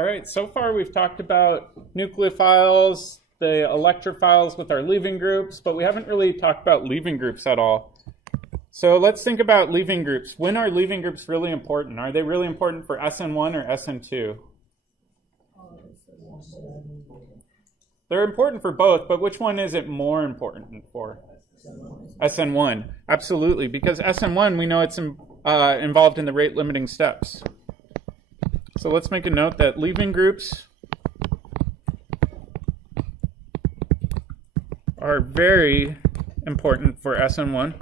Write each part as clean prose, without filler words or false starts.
All right, so far we've talked about nucleophiles, the electrophiles with our leaving groups, but we haven't really talked about leaving groups at all. So let's think about leaving groups. When are leaving groups really important? Are they really important for SN1 or SN2? They're important for both, but which one is it more important for? SN1, absolutely, because SN1, we know it's involved in the rate-limiting steps. So let's make a note that leaving groups are very important for SN1.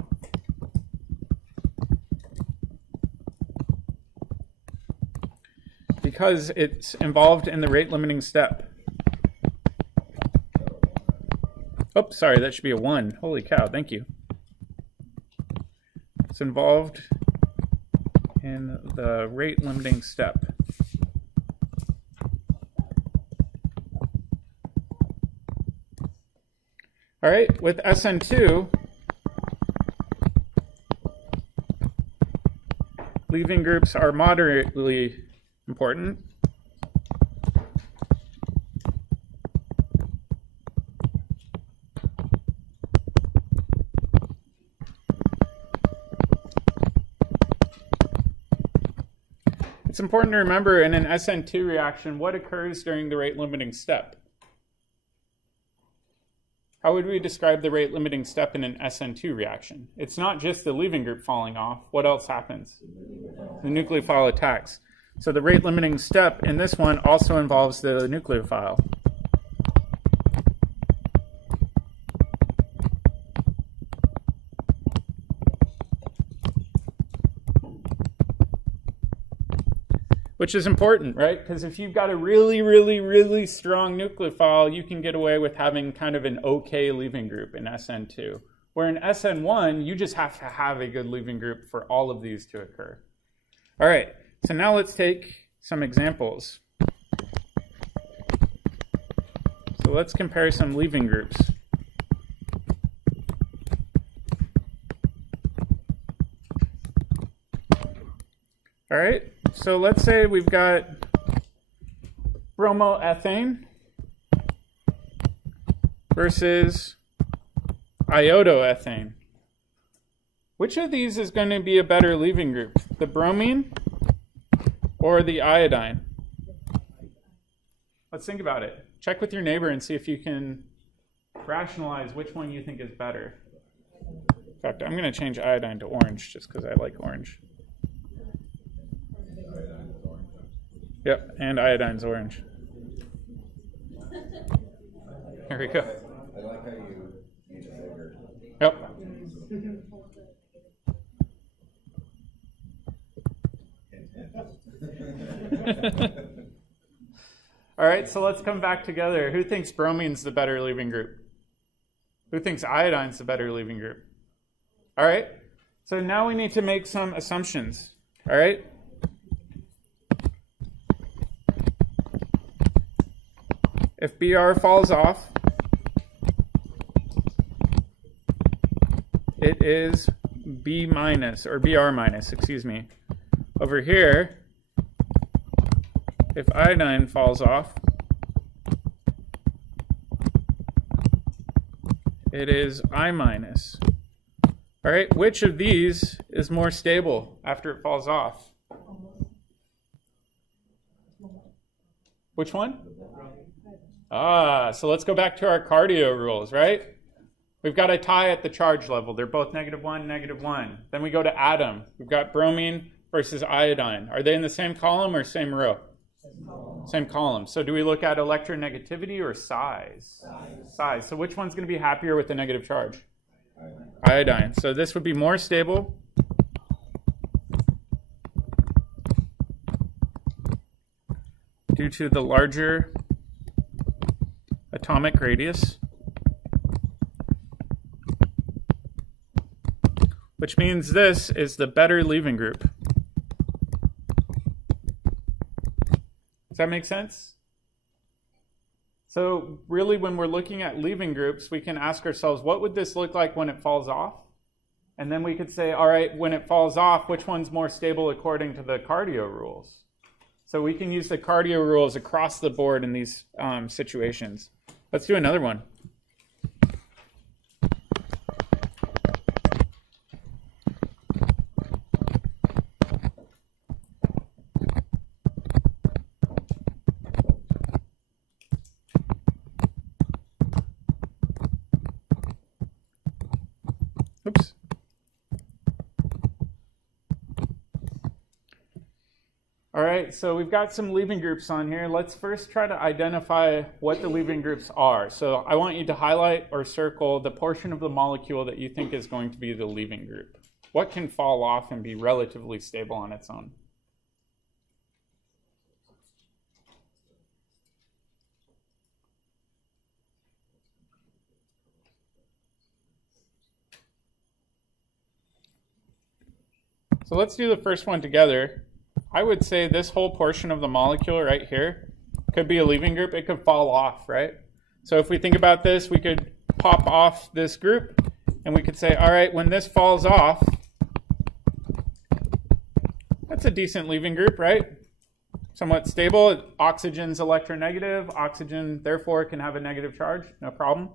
Because it's involved in the rate-limiting step. Oops, sorry, that should be a 1. Holy cow, thank you. It's involved in the rate-limiting step. All right, with SN2, leaving groups are moderately important. It's important to remember in an SN2 reaction what occurs during the rate-limiting step. How would we describe the rate-limiting step in an SN2 reaction? It's not just the leaving group falling off. What else happens? The nucleophile attacks. So the rate-limiting step in this one also involves the nucleophile. Which is important, right? Because if you've got a really strong nucleophile, you can get away with having kind of an okay leaving group in SN2. Where in SN1, you just have to have a good leaving group for all of these to occur. All right, so now let's take some examples. So let's compare some leaving groups. All right, so let's say we've got bromoethane versus iodoethane. Which of these is going to be a better leaving group, the bromine or the iodine? Let's think about it. Check with your neighbor and see if you can rationalize which one you think is better. In fact, I'm going to change iodine to orange just because I like orange. Yep, and iodine's orange. Here we go. I like how you use a finger. Yep. All right, so let's come back together. Who thinks bromine's the better leaving group? Who thinks iodine's the better leaving group? All right, so now we need to make some assumptions. All right. If Br falls off, it is B minus, or Br minus, excuse me. Over here, if iodine falls off, it is I minus. All right, which of these is more stable after it falls off? Which one? So let's go back to our cardio rules, right? We've got a tie at the charge level. They're both -1, -1. Then we go to atom. We've got bromine versus iodine. Are they in the same column or same row? Same column. So do we look at electronegativity or size? Size. So which one's going to be happier with the negative charge? Iodine. So this would be more stable. Due to the larger atomic radius, which means this is the better leaving group. Does that make sense? So really, when we're looking at leaving groups, we can ask ourselves, what would this look like when it falls off? And then we could say, all right, when it falls off, which one's more stable according to the cardio rules? So we can use the cardio rules across the board in these situations. Let's do another one. Oops. All right, so we've got some leaving groups on here. Let's first try to identify what the leaving groups are. So I want you to highlight or circle the portion of the molecule that you think is going to be the leaving group. What can fall off and be relatively stable on its own? So let's do the first one together. I would say this whole portion of the molecule right here could be a leaving group. It could fall off, right? So if we think about this, we could pop off this group, and we could say, all right, when this falls off, that's a decent leaving group, right? Somewhat stable. Oxygen's electronegative. Oxygen, therefore, can have a negative charge. No problem,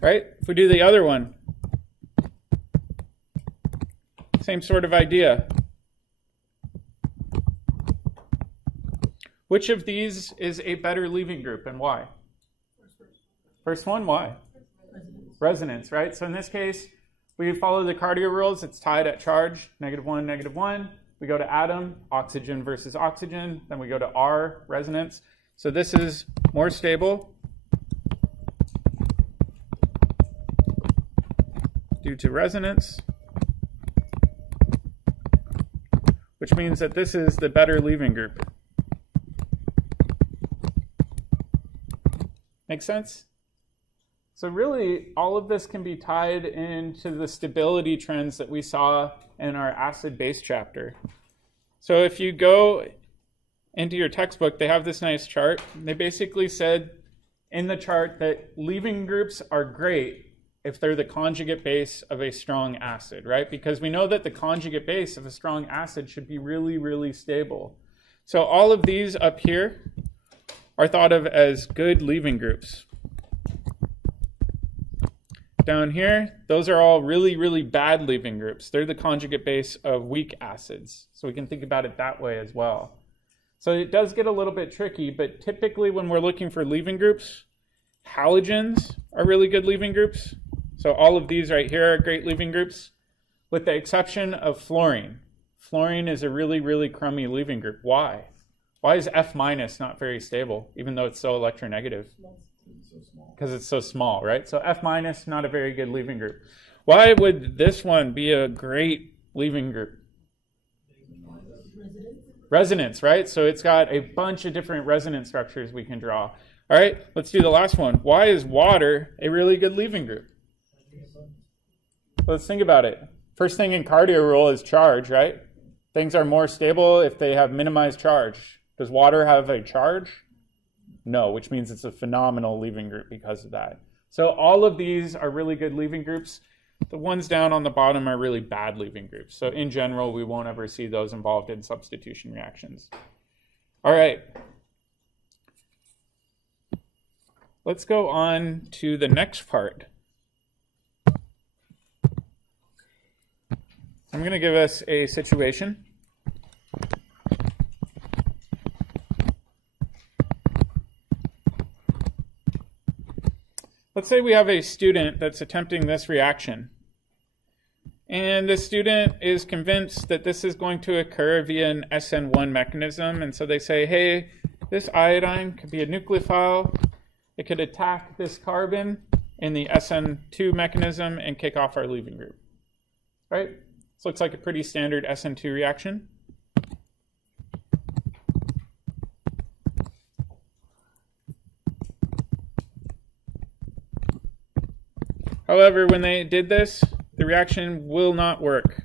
right? If we do the other one, same sort of idea. Which of these is a better leaving group and why? First one, why? Resonance, right? So in this case, we follow the cardio rules. It's tied at charge, -1, -1. We go to atom, oxygen versus oxygen. Then we go to R, resonance. So this is more stable due to resonance, which means that this is the better leaving group. Make sense? So really, all of this can be tied into the stability trends that we saw in our acid-base chapter. So if you go into your textbook, they have this nice chart. They basically said in the chart that leaving groups are great if they're the conjugate base of a strong acid, right? Because we know that the conjugate base of a strong acid should be really, really stable. So all of these up here are thought of as good leaving groups. Down here, those are all really, really bad leaving groups. They're the conjugate base of weak acids. So we can think about it that way as well. So it does get a little bit tricky, but typically when we're looking for leaving groups, halogens are really good leaving groups. So all of these right here are great leaving groups, with the exception of fluorine. Fluorine is a really, really crummy leaving group. Why? Why is F- not very stable, even though it's so electronegative? Because it's so small, right? So F-, not a very good leaving group. Why would this one be a great leaving group? Resonance, right? So it's got a bunch of different resonance structures we can draw. All right, let's do the last one. Why is water a really good leaving group? Let's think about it. First thing in cardio rule is charge, right? Things are more stable if they have minimized charge. Does water have a charge? No, which means it's a phenomenal leaving group because of that. So all of these are really good leaving groups. The ones down on the bottom are really bad leaving groups. So in general, we won't ever see those involved in substitution reactions. All right. Let's go on to the next part. I'm going to give us a situation. Let's say we have a student that's attempting this reaction. And the student is convinced that this is going to occur via an SN1 mechanism. And so they say, hey, this iodine could be a nucleophile. It could attack this carbon in the SN2 mechanism and kick off our leaving group. Right? This looks like a pretty standard SN2 reaction. However, when they did this, the reaction will not work.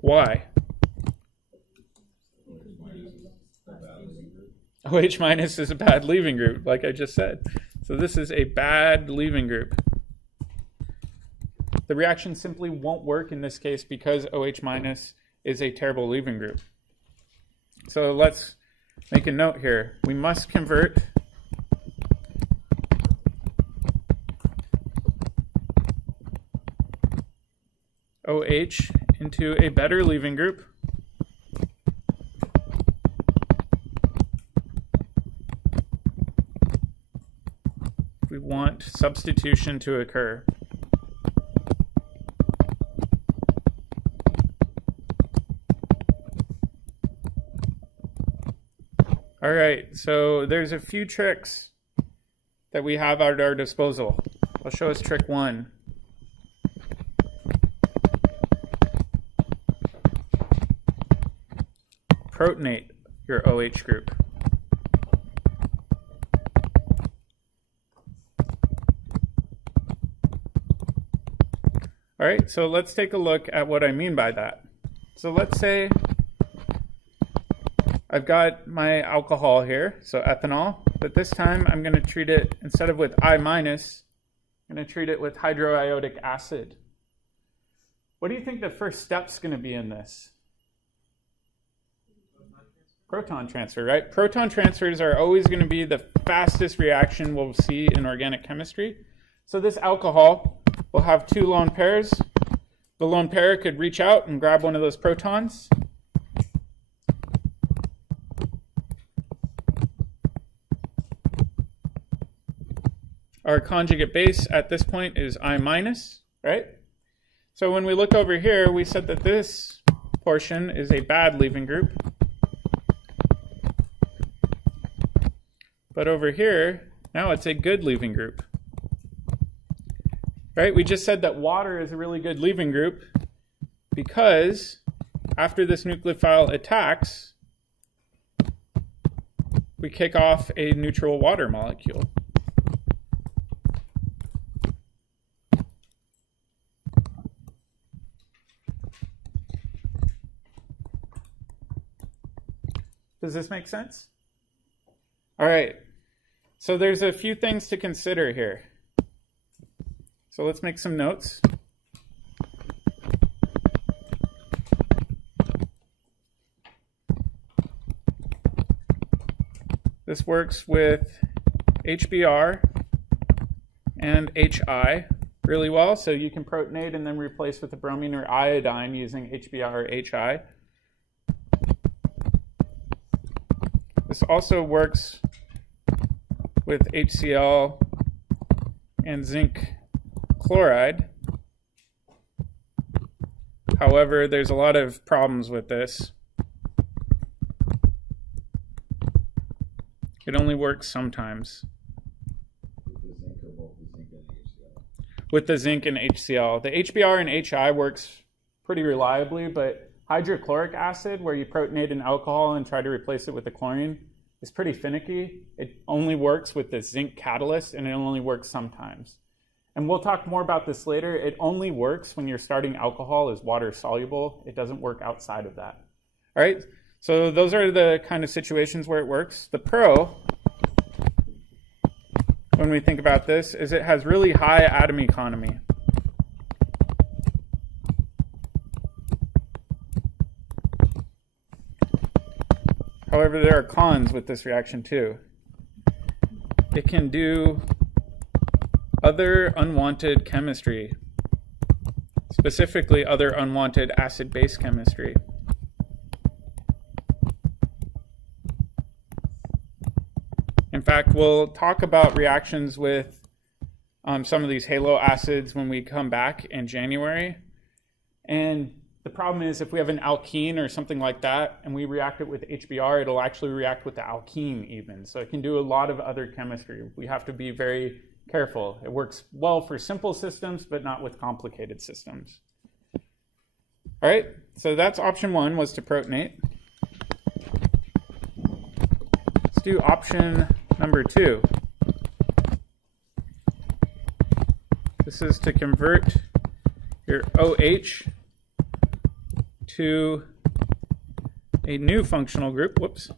Why? OH- is a bad leaving group, like I just said. So this is a bad leaving group. the reaction simply won't work in this case because OH minus is a terrible leaving group. So let's make a note here. We must convert OH into a better leaving group. We want substitution to occur. All right, so there's a few tricks that we have at our disposal. I'll show us trick one. Protonate your OH group. All right, so let's take a look at what I mean by that. So let's say I've got my alcohol here, so ethanol, but this time I'm going to treat it, instead of with I minus, I'm going to treat it with hydroiodic acid. What do you think the first step's going to be in this? Proton transfer, right? Proton transfers are always going to be the fastest reaction we'll see in organic chemistry. So this alcohol will have two lone pairs. The lone pair could reach out and grab one of those protons. Our conjugate base at this point is I minus, right? So when we look over here, we said that this portion is a bad leaving group. But over here, now it's a good leaving group. Right? We just said that water is a really good leaving group because after this nucleophile attacks, we kick off a neutral water molecule. Does this make sense? All right. So there's a few things to consider here. So let's make some notes. This works with HBr and HI really well. So you can protonate and then replace with a bromine or iodine using HBr or HI. This also works with HCl and zinc chloride. However, there's a lot of problems with this. It only works sometimes. With the zinc and HCl. The HBr and HI works pretty reliably, but hydrochloric acid, where you protonate an alcohol and try to replace it with the chlorine, is pretty finicky. It only works with the zinc catalyst, and it only works sometimes. And we'll talk more about this later. It only works when you're starting alcohol as water soluble. It doesn't work outside of that. All right, so those are the kind of situations where it works. The pro, when we think about this, is it has really high atom economy. However, there are cons with this reaction too. It can do other unwanted chemistry, specifically other unwanted acid-base chemistry. In fact, we'll talk about reactions with some of these halo acids when we come back in January. And the problem is if we have an alkene or something like that and we react it with HBr, it'll actually react with the alkene even. So it can do a lot of other chemistry. We have to be very careful. It works well for simple systems, but not with complicated systems. All right, so that's option one, was to protonate. Let's do option number two. This is to convert your OH to a new functional group. Whoops.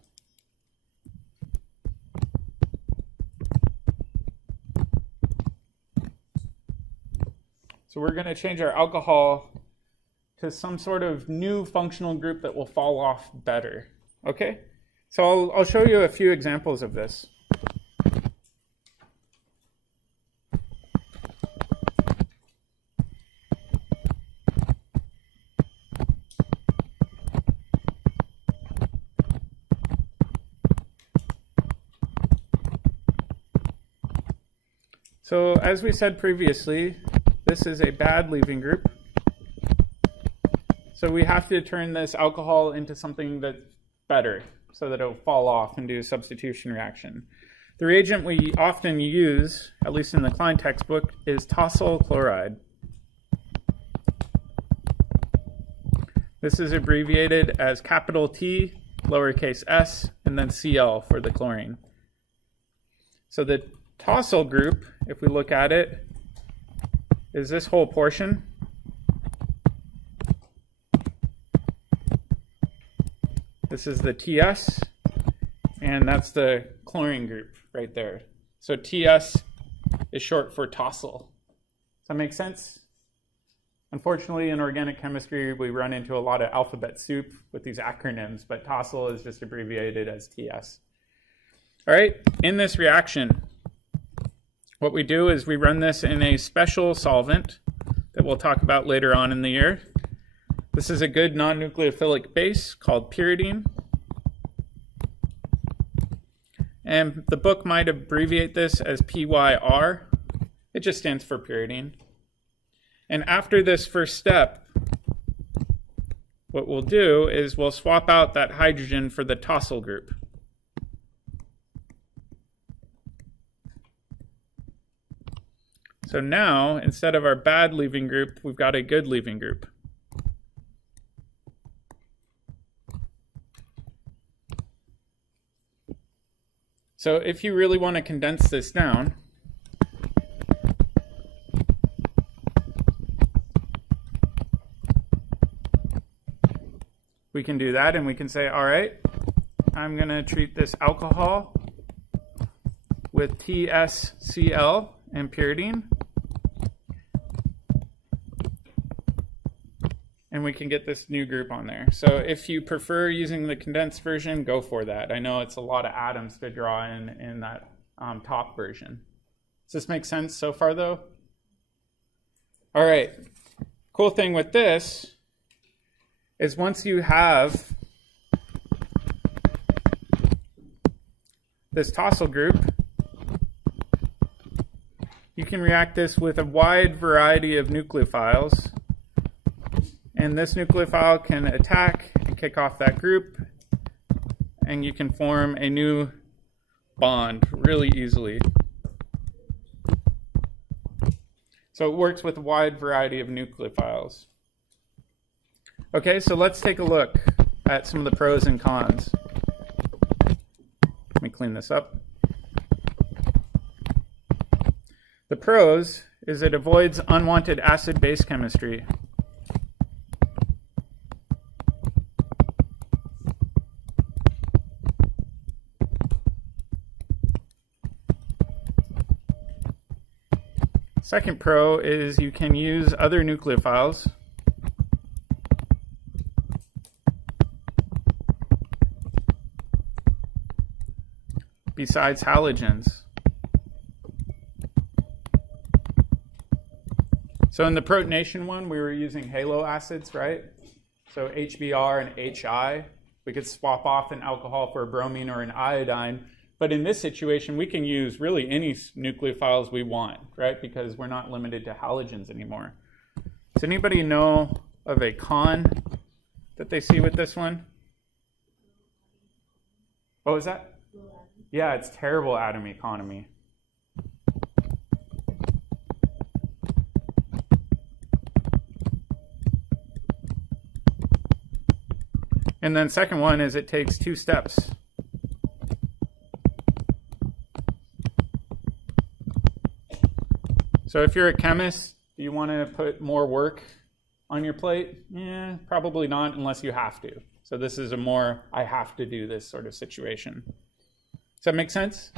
So So we're going to change our alcohol to some sort of new functional group that will fall off better. Okay? So I'll show you a few examples of this. So as we said previously, this is a bad leaving group. So we have to turn this alcohol into something that's better so that it'll fall off and do a substitution reaction. The reagent we often use, at least in the Klein textbook, is tosyl chloride. This is abbreviated as capital T, lowercase s, and then Cl for the chlorine. So the tosyl group, if we look at it, is this whole portion. This is the TS, and that's the chlorine group right there. So TS is short for tosyl. Does that make sense? Unfortunately, in organic chemistry, we run into a lot of alphabet soup with these acronyms, but tosyl is just abbreviated as TS. All right, in this reaction, what we do is we run this in a special solvent that we'll talk about later on in the year. This is a good non-nucleophilic base called pyridine. And the book might abbreviate this as PYR. It just stands for pyridine. And after this first step, what we'll do is we'll swap out that hydrogen for the tosyl group. So now, instead of our bad leaving group, we've got a good leaving group. So if you really want to condense this down, we can do that, and we can say, all right, I'm going to treat this alcohol with TSCl and pyridine. And we can get this new group on there. So if you prefer using the condensed version, go for that. I know it's a lot of atoms to draw in that top version. Does this make sense so far, though? All right. Cool thing with this is once you have this tosyl group, you can react this with a wide variety of nucleophiles. And this nucleophile can attack and kick off that group, and you can form a new bond really easily. So it works with a wide variety of nucleophiles. Okay, so let's take a look at some of the pros and cons. Let me clean this up. The pros is it avoids unwanted acid-base chemistry. Second pro is you can use other nucleophiles. Besides halogens. So in the protonation one, we were using halo acids, right? So HBr and HI. We could swap off an alcohol for a bromine or an iodine. But in this situation, we can use really any nucleophiles we want, right? Because we're not limited to halogens anymore. Does anybody know of a con that they see with this one? What was that? Yeah, it's terrible atom economy. And then second one is it takes 2 steps. So if you're a chemist, do you want to put more work on your plate? Yeah, probably not unless you have to. So this is a more I have to do this sort of situation. Does that make sense?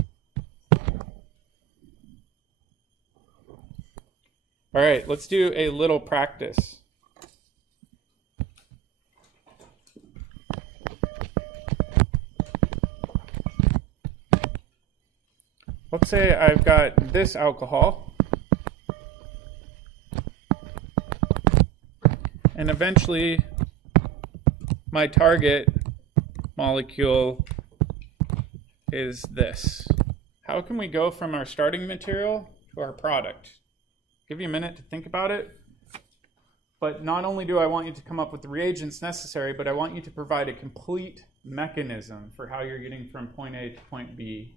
All right, let's do a little practice. Let's say I've got this alcohol, and eventually my target molecule is this. How can we go from our starting material to our product? Give you a minute to think about it. But not only do I want you to come up with the reagents necessary, but I want you to provide a complete mechanism for how you're getting from point A to point B.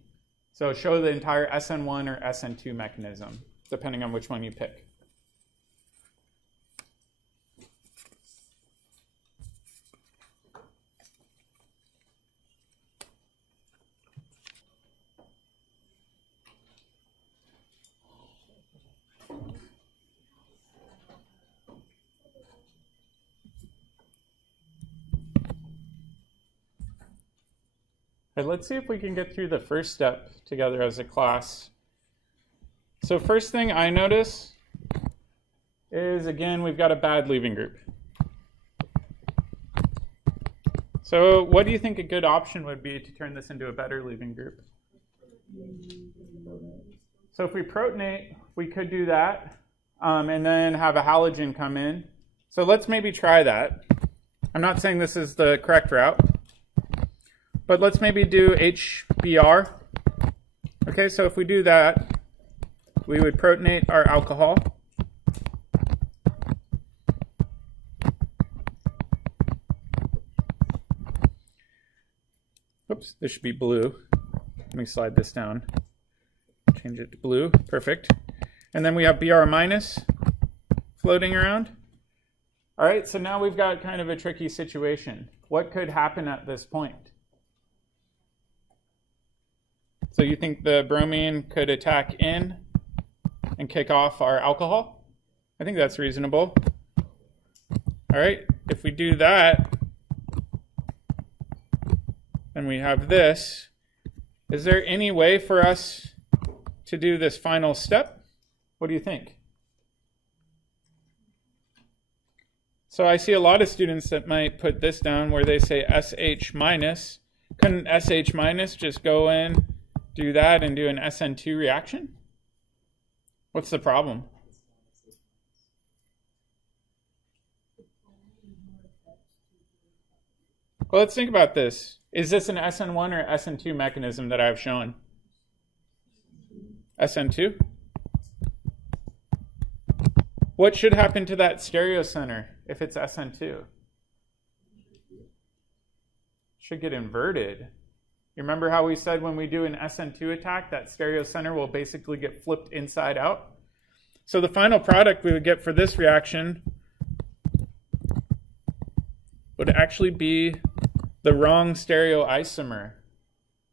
So show the entire SN1 or SN2 mechanism, depending on which one you pick. Okay, let's see if we can get through the first step together as a class. So first thing I notice is, again, we've got a bad leaving group. So what do you think a good option would be to turn this into a better leaving group? So if we protonate, we could do that, and then have a halogen come in. So let's maybe try that. I'm not saying this is the correct route, but let's maybe do HBr. Okay, so if we do that, we would protonate our alcohol. Oops, this should be blue. Let me slide this down. Change it to blue. Perfect. And then we have Br minus floating around. All right, so now we've got kind of a tricky situation. What could happen at this point? So you think the bromine could attack in and kick off our alcohol? I think that's reasonable. All right, if we do that, and we have this, is there any way for us to do this final step? What do you think? So I see a lot of students that might put this down where they say SH minus. Couldn't SH minus just go in, do that, and do an SN2 reaction? What's the problem? Well, let's think about this. Is this an SN1 or SN2 mechanism that I've shown? SN2? What should happen to that stereo center if it's SN2? Should get inverted. You remember how we said when we do an SN2 attack, that stereo center will basically get flipped inside out? So the final product we would get for this reaction would actually be the wrong stereoisomer.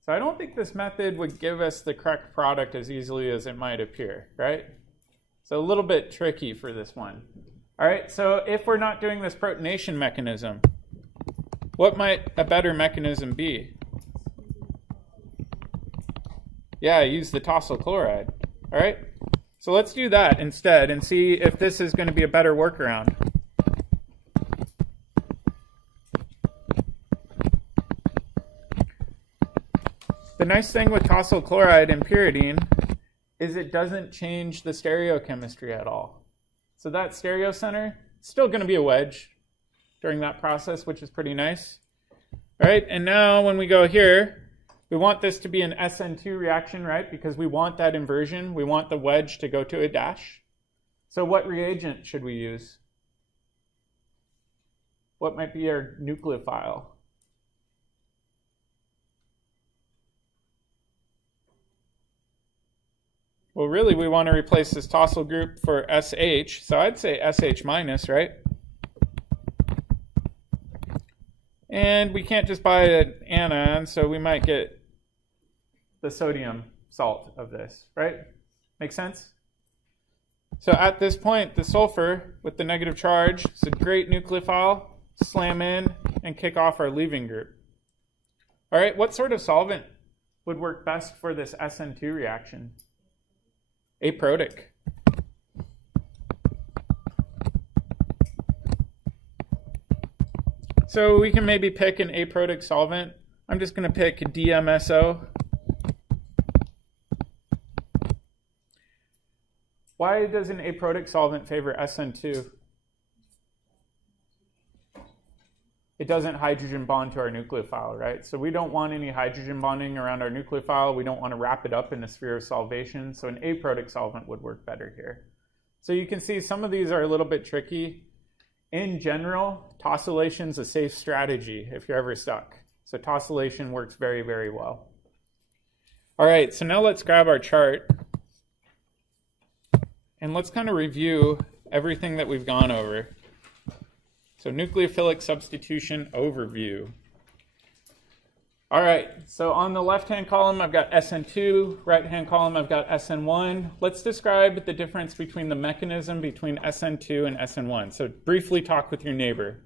So I don't think this method would give us the correct product as easily as it might appear, right? So a little bit tricky for this one. All right, so if we're not doing this protonation mechanism, what might a better mechanism be? Yeah, use the tosyl chloride. All right, so let's do that instead and see if this is going to be a better workaround. The nice thing with tosyl chloride and pyridine is it doesn't change the stereochemistry at all. So that stereo center is still going to be a wedge during that process, which is pretty nice. All right, and now when we go here, we want this to be an SN2 reaction, right? Because we want that inversion. We want the wedge to go to a dash. So what reagent should we use? What might be our nucleophile? Well, really, we want to replace this tosyl group for SH. So I'd say SH minus, right? And we can't just buy an anion, so we might get the sodium salt of this, right? Make sense? So at this point, the sulfur with the negative charge is a great nucleophile. Slam in and kick off our leaving group. All right, what sort of solvent would work best for this SN2 reaction? Aprotic. So we can maybe pick an aprotic solvent. I'm just going to pick DMSO. Why does an aprotic solvent favor SN2? It doesn't hydrogen bond to our nucleophile, right? So we don't want any hydrogen bonding around our nucleophile. We don't want to wrap it up in a sphere of solvation. So an aprotic solvent would work better here. So you can see some of these are a little bit tricky. In general, tosylation is a safe strategy if you're ever stuck. So tosylation works very, very well. All right, so now let's grab our chart. And let's kind of review everything that we've gone over. So nucleophilic substitution overview. All right, so on the left-hand column, I've got SN2. Right-hand column, I've got SN1. Let's describe the difference between the mechanism between SN2 and SN1. So briefly talk with your neighbor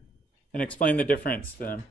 and explain the difference to them.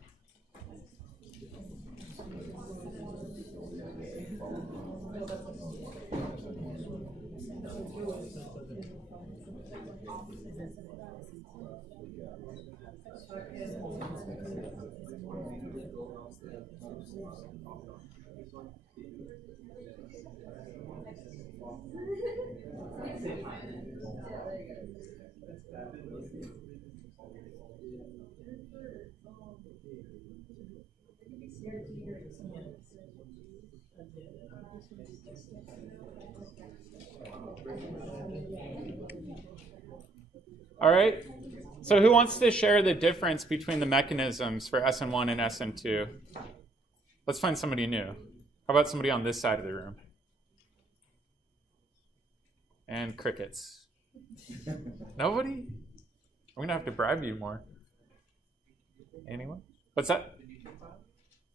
All right, so who wants to share the difference between the mechanisms for SN1 and SN2? Let's find somebody new. How about somebody on this side of the room? And crickets. Nobody? I'm going to have to bribe you more. Anyone? What's that?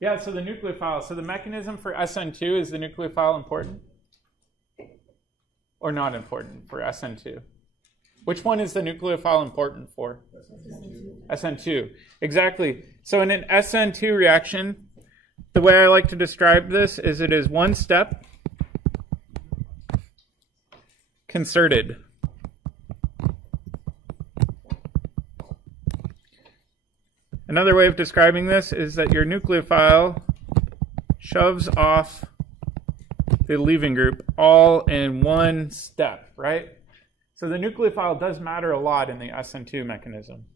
Yeah, so the nucleophile. So the mechanism for SN2, is the nucleophile important? Or not important for SN2? Which one is the nucleophile important for? SN2. Exactly. So in an SN2 reaction, the way I like to describe this is it is one step concerted. Another way of describing this is that your nucleophile shoves off the leaving group all in one step, right? So the nucleophile does matter a lot in the SN2 mechanism.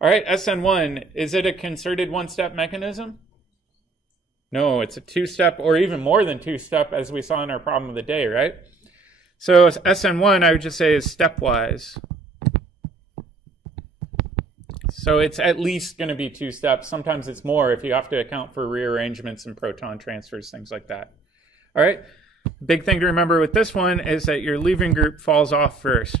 All right, SN1, is it a concerted one-step mechanism? No, it's a two-step or even more than two-step, as we saw in our problem of the day, right? So SN1, I would just say, is stepwise. So it's at least going to be two steps. Sometimes it's more if you have to account for rearrangements and proton transfers, things like that. All right. Big thing to remember with this one is that your leaving group falls off first.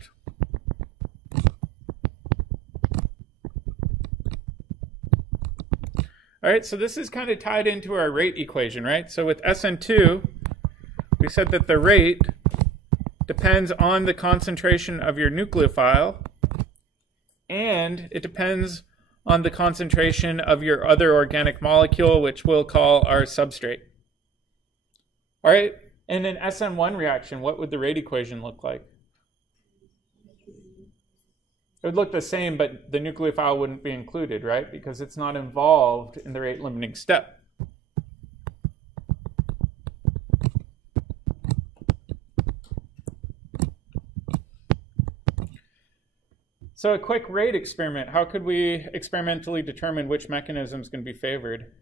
All right, so this is kind of tied into our rate equation, right? So with SN2, we said that the rate depends on the concentration of your nucleophile, and it depends on the concentration of your other organic molecule, which we'll call our substrate. All right, in an SN1 reaction, what would the rate equation look like? It would look the same, but the nucleophile wouldn't be included, right? Because it's not involved in the rate limiting step. So a quick rate experiment. How could we experimentally determine which mechanism is going to be favored?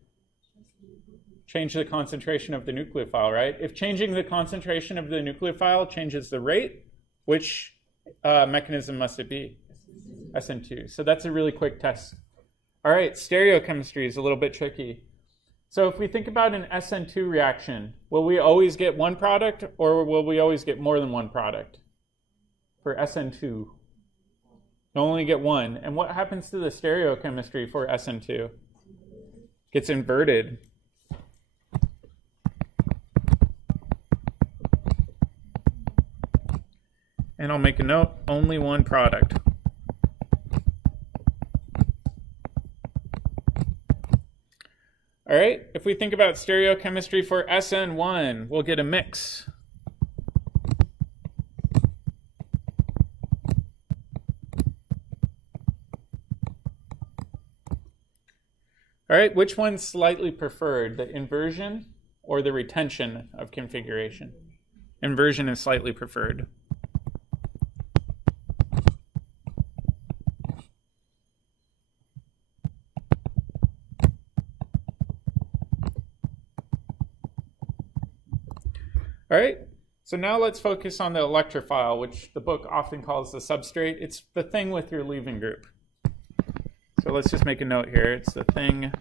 Change the concentration of the nucleophile, right? If changing the concentration of the nucleophile changes the rate, which mechanism must it be? SN2. So that's a really quick test. All right, stereochemistry is a little bit tricky. So if we think about an SN2 reaction, will we always get one product or will we always get more than one product? For SN2, you'll only get one. And what happens to the stereochemistry for SN2? Gets inverted. And I'll make a note, only one product. All right, if we think about stereochemistry for SN1, we'll get a mix. All right, which one's slightly preferred, the inversion or the retention of configuration? Inversion is slightly preferred. All right, so now let's focus on the electrophile, which the book often calls the substrate. It's the thing with your leaving group. So let's just make a note here. It's the thing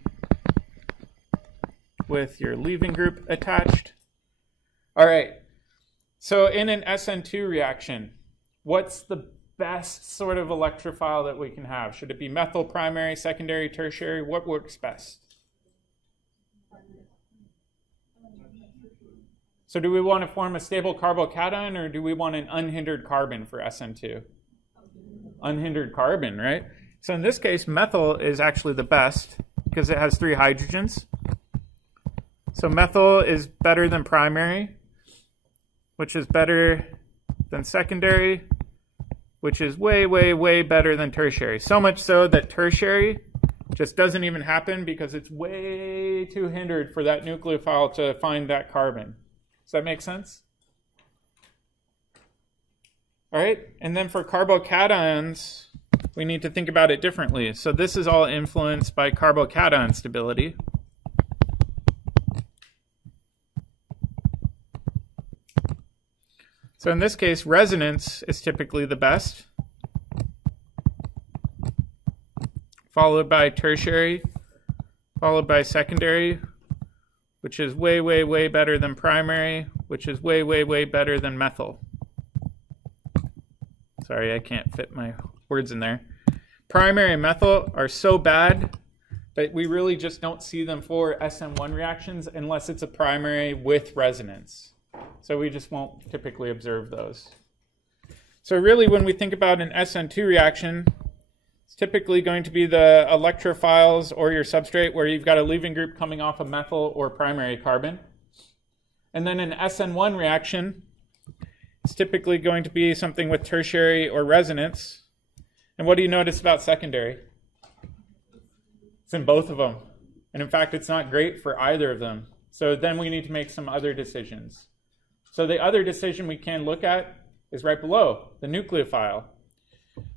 with your leaving group attached. All right, so in an SN2 reaction, what's the best sort of electrophile that we can have? Should it be methyl, primary, secondary, tertiary? What works best? So do we want to form a stable carbocation, or do we want an unhindered carbon for SN2? Unhindered carbon, right? So in this case, methyl is actually the best because it has 3 hydrogens. So methyl is better than primary, which is better than secondary, which is way, way, way better than tertiary. So much so that tertiary just doesn't even happen because it's way too hindered for that nucleophile to find that carbon. Does that make sense? All right, and then for carbocations, we need to think about it differently. So this is all influenced by carbocation stability. So in this case, resonance is typically the best, followed by tertiary, followed by secondary, which is way, way, way better than primary, which is way, way, way better than methyl. Sorry, I can't fit my words in there. Primary and methyl are so bad that we really just don't see them for SN1 reactions unless it's a primary with resonance. So we just won't typically observe those. So really, when we think about an SN2 reaction, it's typically going to be the electrophiles or your substrate where you've got a leaving group coming off a methyl or primary carbon. And then an SN1 reaction, it's typically going to be something with tertiary or resonance. And what do you notice about secondary? It's in both of them. And in fact, it's not great for either of them. So then we need to make some other decisions. So the other decision we can look at is right below, the nucleophile.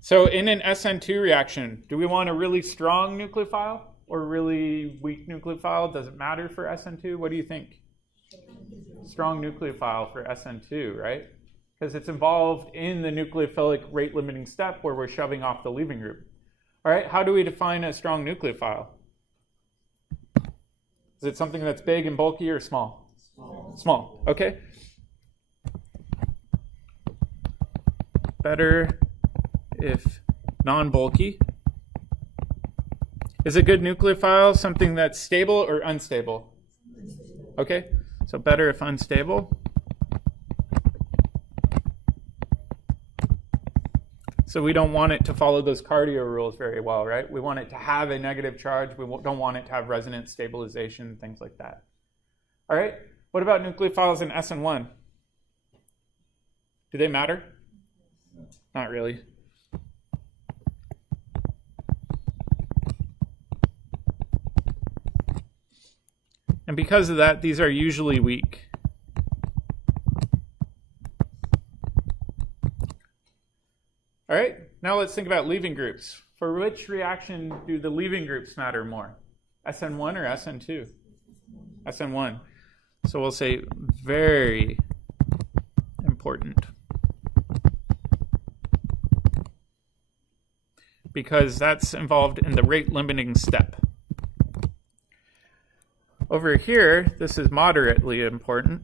So in an SN2 reaction, do we want a really strong nucleophile or a really weak nucleophile? Does it matter for SN2? What do you think? Strong nucleophile for SN2, right? Because it's involved in the nucleophilic rate limiting step where we're shoving off the leaving group. All right, how do we define a strong nucleophile? Is it something that's big and bulky or small? Small, okay. Better if non-bulky. Is a good nucleophile something that's stable or unstable? Okay, so better if unstable. So we don't want it to follow those cardio rules very well, right? We want it to have a negative charge. We don't want it to have resonance stabilization, things like that. All right, what about nucleophiles in SN1? Do they matter? Not really. And because of that, these are usually weak. All right, now let's think about leaving groups. For which reaction do the leaving groups matter more? SN1 or SN2? SN1. So we'll say very important. Because that's involved in the rate limiting step. Over here, this is moderately important.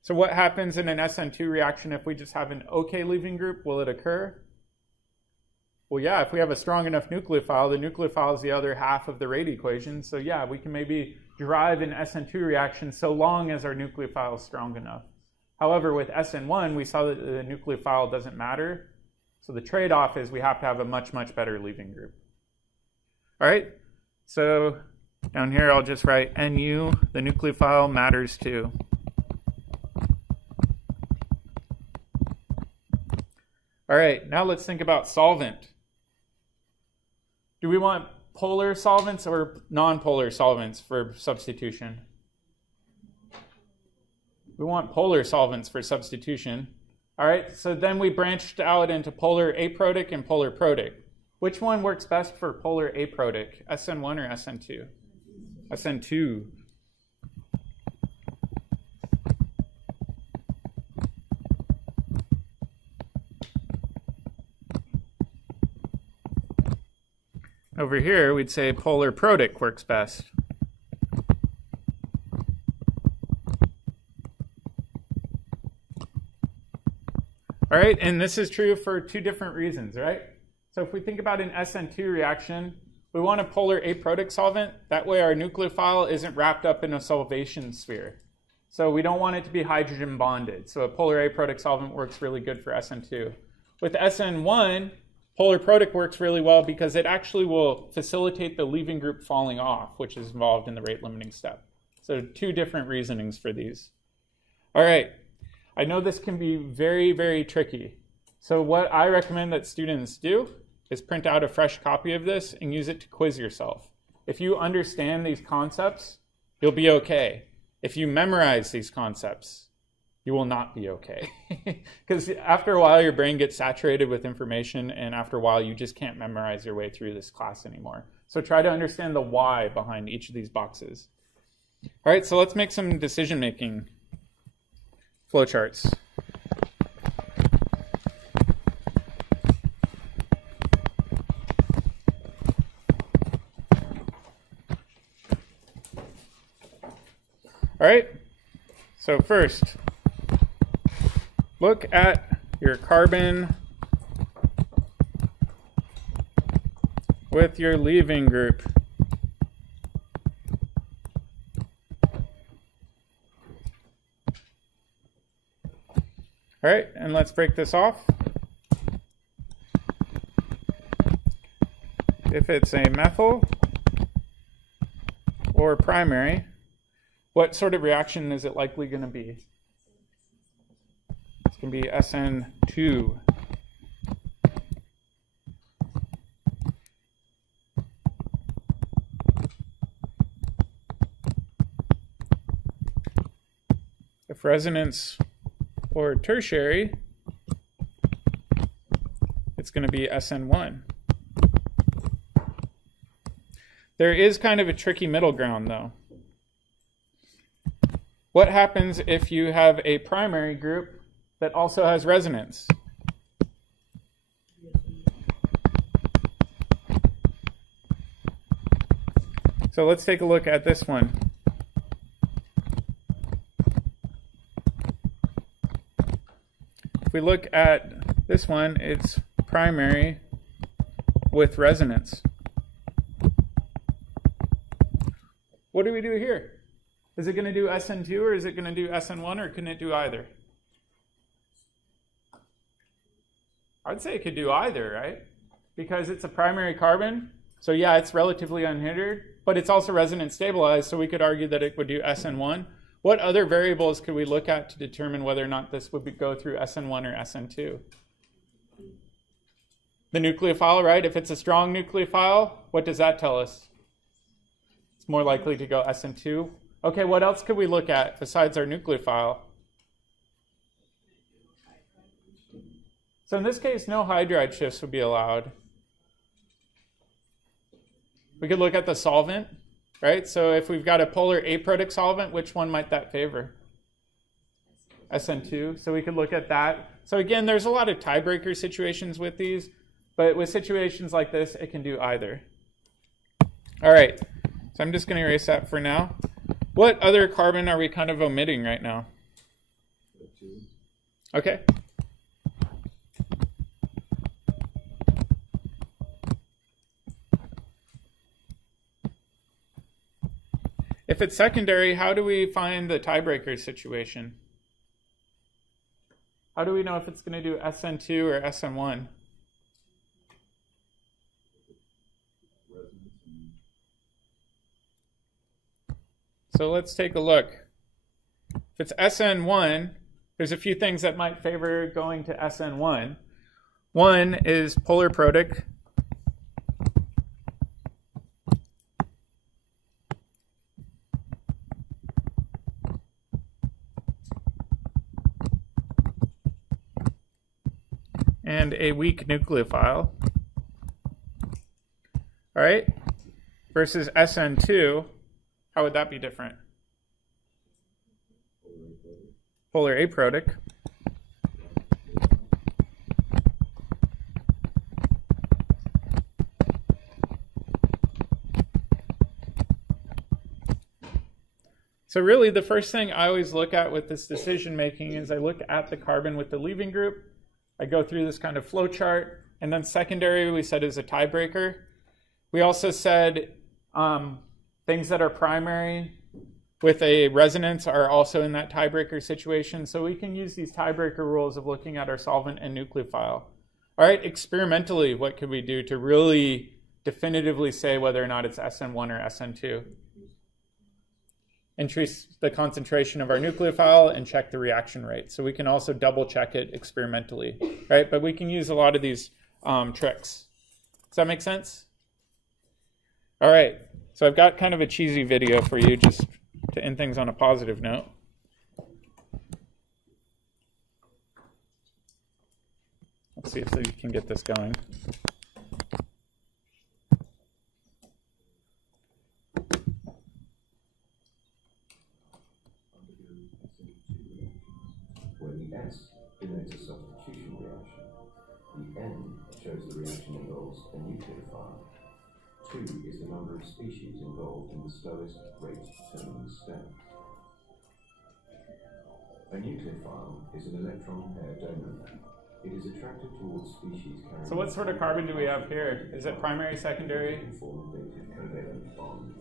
So what happens in an SN2 reaction if we just have an okay leaving group? Will it occur? Well, yeah, if we have a strong enough nucleophile, the nucleophile is the other half of the rate equation. So yeah, we can maybe drive an SN2 reaction so long as our nucleophile is strong enough. However, with SN1, we saw that the nucleophile doesn't matter. So the trade-off is we have to have a much, much better leaving group. All right, so down here I'll just write Nu, the nucleophile matters too. All All right, now let's think about solvent. Do we want polar solvents or non-polar solvents for substitution? We want polar solvents for substitution. All right, so then we branched out into polar aprotic and polar protic. Which one works best for polar aprotic, SN1 or SN2? SN2. Over here, we'd say polar protic works best. All right, and this is true for two different reasons, right? So if we think about an SN2 reaction, we want a polar aprotic solvent. That way our nucleophile isn't wrapped up in a solvation sphere. So we don't want it to be hydrogen bonded. So a polar aprotic solvent works really good for SN2. With SN1, polar protic works really well because it actually will facilitate the leaving group falling off, which is involved in the rate limiting step. So two different reasonings for these. All right, I know this can be very, very tricky. So what I recommend that students do is print out a fresh copy of this and use it to quiz yourself. If you understand these concepts, you'll be okay. If you memorize these concepts, you will not be okay. Because after a while, your brain gets saturated with information, and after a while, you just can't memorize your way through this class anymore. So try to understand the why behind each of these boxes. All right, so let's make some decision-making flowcharts. All right, so first, look at your carbon with your leaving group. All right, and let's break this off. If it's a methyl or primary, what sort of reaction is it likely going to be? It's going to be SN2. If resonance or tertiary, it's going to be SN1. There is kind of a tricky middle ground, though. What happens if you have a primary group that also has resonance? So let's take a look at this one. If we look at this one, it's primary with resonance. What do we do here? Is it going to do SN2 or is it going to do SN1, or can it do either? I'd say it could do either, right? Because it's a primary carbon. So yeah, it's relatively unhindered, but it's also resonance stabilized, so we could argue that it would do SN1. What other variables could we look at to determine whether or not this would go through SN1 or SN2? The nucleophile, right? If it's a strong nucleophile, what does that tell us? It's more likely to go SN2. Okay, what else could we look at besides our nucleophile? So in this case, no hydride shifts would be allowed. We could look at the solvent, right? So if we've got a polar aprotic solvent, which one might that favor? SN2. So we could look at that. So again, there's a lot of tiebreaker situations with these, but with situations like this, it can do either. All right, so I'm just going to erase that for now. What other carbon are we kind of omitting right now? Okay. If it's secondary, how do we find the tiebreaker situation? How do we know if it's going to do SN2 or SN1? So let's take a look. If it's SN1, there's a few things that might favor going to SN1. One is polar protic. And a weak nucleophile. All right? Versus SN2, how would that be different? Polar aprotic. So really, the first thing I always look at with this decision making is I look at the carbon with the leaving group. I go through this kind of flow chart. And then secondary, we said, is a tiebreaker. We also said things that are primary with a resonance are also in that tiebreaker situation. So we can use these tiebreaker rules of looking at our solvent and nucleophile. All right, experimentally, what could we do to really definitively say whether or not it's SN1 or SN2? Increase the concentration of our nucleophile and check the reaction rate. So we can also double check it experimentally, right? But we can use a lot of these tricks. Does that make sense? All right, so I've got kind of a cheesy video for you just to end things on a positive note. Let's see if we can get this going. Where the S denotes a substitution reaction, the N shows the reaction involves a nucleophile. 2 is the number of species involved in the slowest rate-determining step. A nucleophile is an electron pair donor. It is attracted towards species carrying... So what sort of carbon do we have here? Is it primary, secondary? Covalent bond.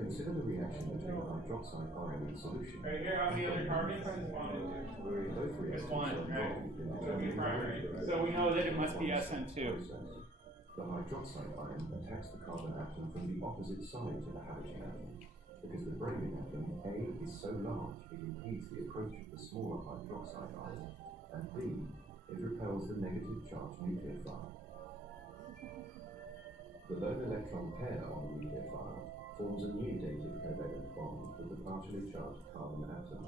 Consider the reaction between hydroxide ion and solution. Right here, how many other carbons are bonded to? It's one, right? So it would be primary. So we know that it must be SN2. The hydroxide ion attacks the carbon atom from the opposite side to the halogen atom. Because the bromine atom, A, is so large it impedes the approach of the smaller hydroxide ion, and B, it repels the negative charge nucleophile. The lone electron pair on the nucleophile forms a new dative covalent bond with the partially charged carbon atom,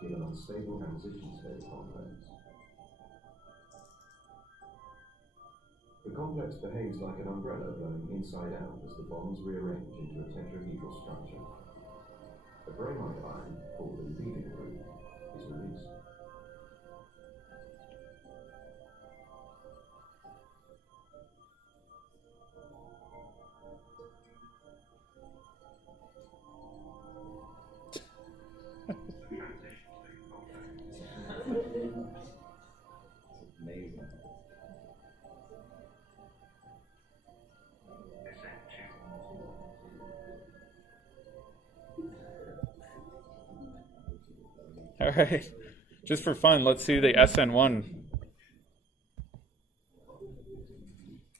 given unstable transition state complex. The complex behaves like an umbrella blowing inside out as the bonds rearrange into a tetrahedral structure. The bromide ion, called the leaving group, is released. Amazing. All right, just for fun, let's see the SN1.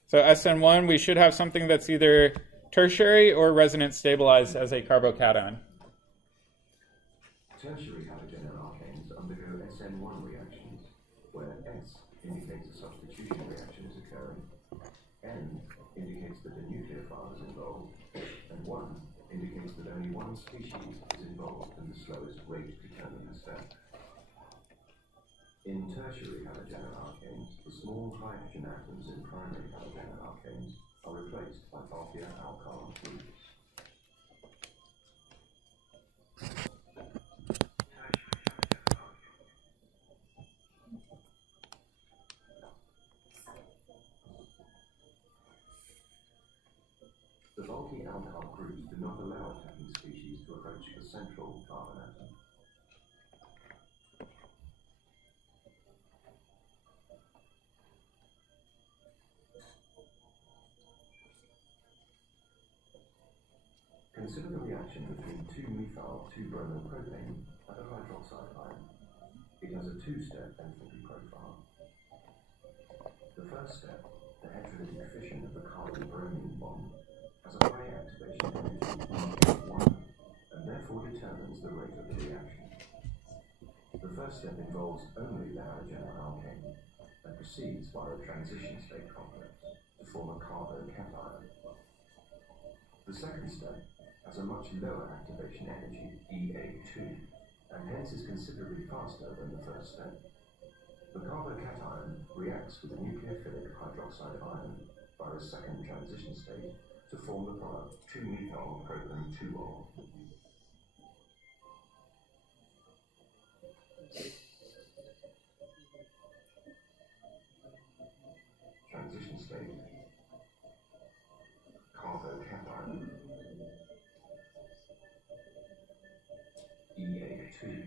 So SN1, we should have something that's either tertiary or resonance stabilized as a carbocation. Tertiary halogen alkanes undergo SN1 reactions, where S indicates a substitution reaction is occurring, N indicates that a nucleophile is involved, and 1 indicates that only one species is involved in the slowest rate-determining step. In tertiary halogen alkanes, the small hydrogen atoms in primary halogen alkanes are replaced by bulkier alkyl groups. The bulky alkyl groups do not allow attacking species to approach the central carbon atom. Consider the reaction between 2-methyl 2-bromopropane and a hydroxide ion. It has a 2-step enthalpy profile. The first step, the heterolytic fission of the carbon-bromine bond, has a high activation energy of 1, and therefore determines the rate of the reaction. The first step involves only the halogen alkane, and proceeds via a transition state complex to form a carbocation. The second step has a much lower activation energy, EA2, and hence is considerably faster than the first step. The carbocation reacts with a nucleophilic hydroxide ion via a second transition state to form the product 2-methyl-propane-2-ol. Transition state, carbocation, EA2.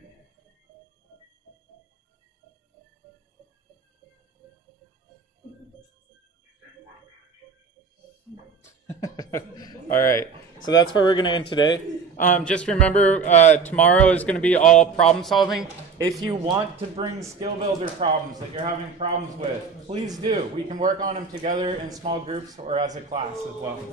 All right, so that's where we're going to end today. Just remember, tomorrow is going to be all problem solving. If you want to bring skill builder problems that you're having problems with, please do. We can work on them together in small groups or as a class as well.